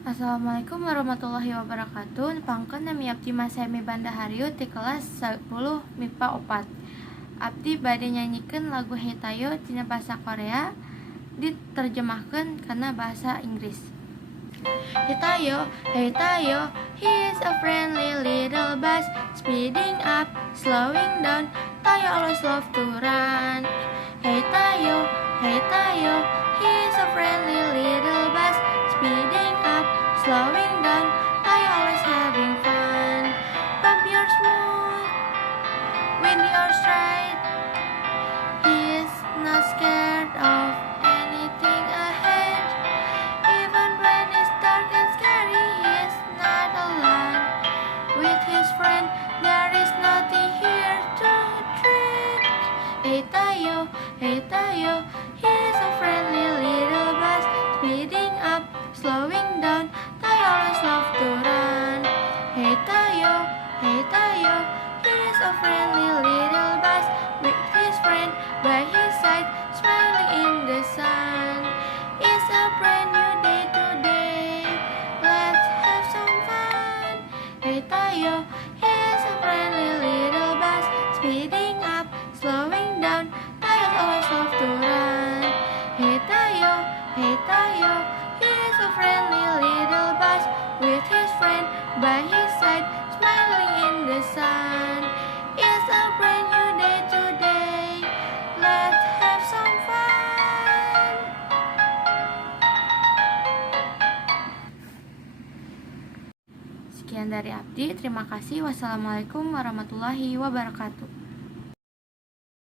Assalamualaikum warahmatullahi wabarakatuh. Nepangkeun nami abdi Masemi Bandahariu ti kelas 10 MIPA 4. Abdi bade nyanyikeun lagu Hetayo tina basa Korea diterjemahkeun kana bahasa Inggris. Hetayo, Hetayo, he is a friendly little bus, speeding up, slowing down. Tayo always love to run. Hetayo, Hetayo, he is a friendly little bus, speeding up, slowing down. Tayo always having fun. Bump your smooth, wind your stride. He is not scared of anything ahead. Even when it's dark and scary, he is not alone. With his friend, there is nothing here to dread. Hey Tayo, he is a friendly little bus, speeding up, slowing down. Tayo always love to run. Hey Tayo, he is a friendly little bus, with his friend by his side, smiling in the sun. It's a brand new day today, let's have some fun. Hey Tayo, he is a friendly little bus, speeding up, slowing down. Tayo always love to run. Hey Tayo, he is a friendly little bus, with his friend by his side, smiling in the sun. It's a brand new day today, let's have some fun. Sekian dari Abdi, terima kasih. Wassalamualaikum warahmatullahi wabarakatuh.